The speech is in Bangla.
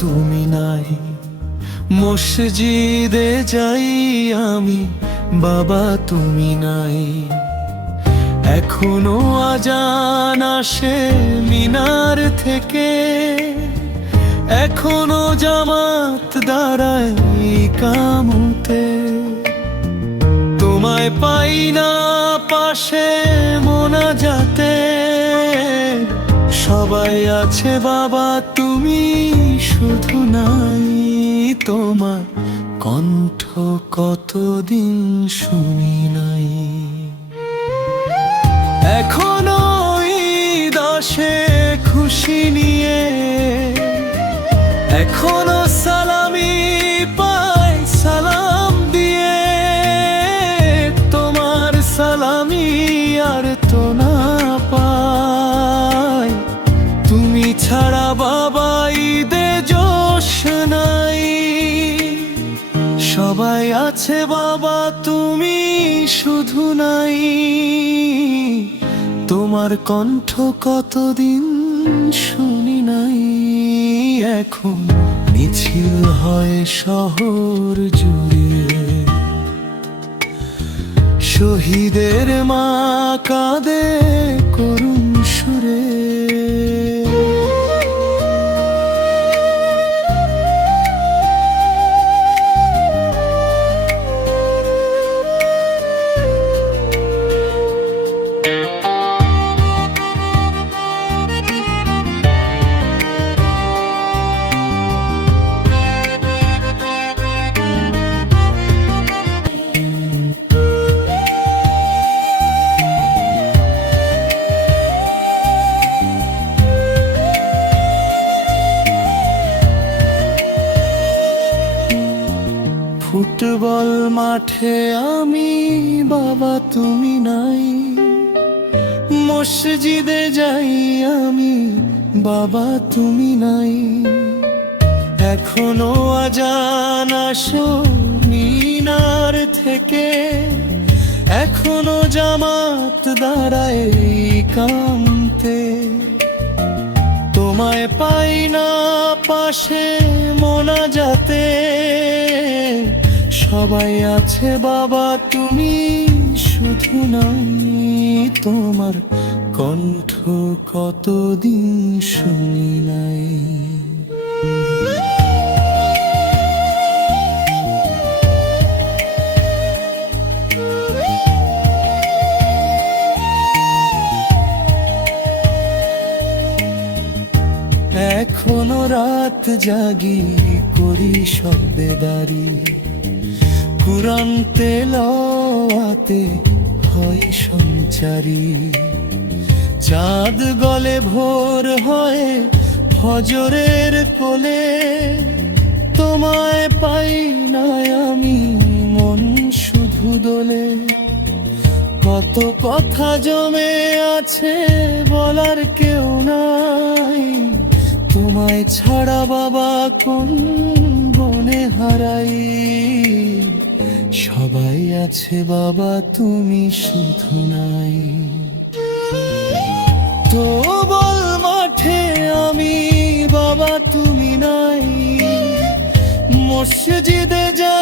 তুমি নাই। মসজিদে যাই আমি, বাবা তুমি নাই। এখনো আজান আসে মিনার থেকে, এখনো জামাত দাঁড়ায় ইকামতে। তোমায় পাই না পাশে মোনাজাতে, সবাই আছে বাবা তুমি শুধু নাই। তোমার কণ্ঠ কতদিন শুনি নাই। এখনো ঈদ আসে খুশি নিয়ে, এখনো সালামি পাই সালাম দিয়ে। তোমার সালামি আর তো না পাই, তুমি ছাড়া বাবা ঈদে জোশ নাই। সবাই আছে বাবা তুমি শুধু নাই। তোমার কণ্ঠ কতদিন শুনি নাই। এখন মিছিল হয় শহর জুড়ে, শহীদের মা কাঁদে করুণ সুরে। ফুটবল মাঠে আমি, বাবা তুমি নাই। মসজিদে যাই আমি, বাবা তুমি নাই। এখনো আজান আসো মিনার থেকে, এখনো জামাত দাঁড়ায় ইকামতে। তোমায় পাই না পাশে মোনাজাতে, সবাই আছে বাবা তুমি শুধু নাই। তোমার কণ্ঠ কতদিন শুনি নাই। এখনো রাত জাগি করি শব্দেদারি, কুরআন তেলাওয়াতে হয় সঞ্চারী। চাঁদ গলে ভোর হয় ফজরের কোলে, তোমায় পাই না আমি মন শুধু দোলে। কত কথা জমে আছে বলার কেউ নাই, তোমায় ছাড়া বাবা কোন বনে হারাই। সবাই আছে বাবা তুমি শুধু নাই। তো বল মাঠে আমি, বাবা তুমি নাই। মসজিদে যা